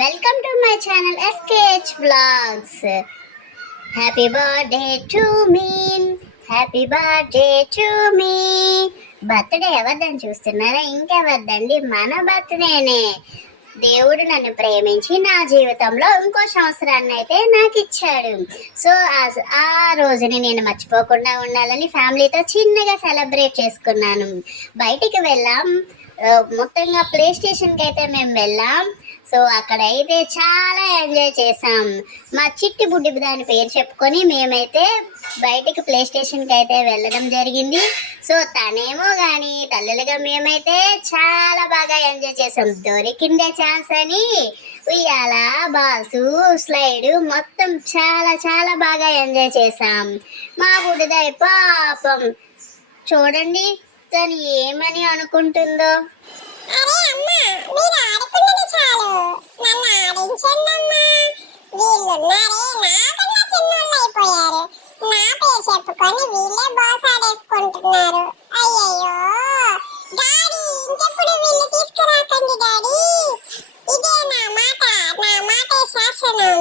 Welcome to my channel SKH Vlogs. Happy birthday to me. Happy birthday to me. Birthday ఎవరిదని చూస్తున్నారా? ఇంకెవరిదండి, మన బర్త్డేనే. దేవుడు నన్ను ప్రేమించి నా జీవితంలో ఇంకో సంవత్సరాన్ని అయితే నాకు ఇచ్చాడు. సో ఆ రోజుని నేను మర్చిపోకుండా ఉండాలని ఫ్యామిలీతో చిన్నగా సెలబ్రేట్ చేసుకున్నాను. బయటికి వెళ్ళాం, మొత్తంగా ప్లే స్టేషన్కి అయితే మేము వెళ్ళాం. సో అక్కడైతే చాలా ఎంజాయ్ చేసాం. మా చిట్టి బుడ్డి దాని పేరు చెప్పుకొని మేమైతే బయటికి ప్లే స్టేషన్కి అయితే వెళ్ళడం జరిగింది. సో తనేమో కానీ తల్లులుగా మేమైతే చాలా బాగా ఎంజాయ్ చేసాం. దొరికిందే ఛాన్స్ అని ఉయ్యాల, బాల్సు, స్లైడ్ మొత్తం చాలా చాలా బాగా ఎంజాయ్ చేసాం. మా బుడ్డిదాయి పాపం చూడండి తను ఏమని అనుకుంటుందో. అరే అమ్మా, మీరు ఆడుకున్నది చాలు, నన్ను ఆడించండమ్మా. వీళ్ళున్నారే నాకన్నా చిన్నోళ్ళు అయిపోయారు. నా పేరు చెప్పుకొని వీళ్ళే బాస్ ఆడేసుకుంటున్నారు. అయ్యయ్యో డాడీ, ఇంకెప్పుడు వీళ్ళు తీసుకురాకండి డాడీ. ఇదే నా మాట శాసనం.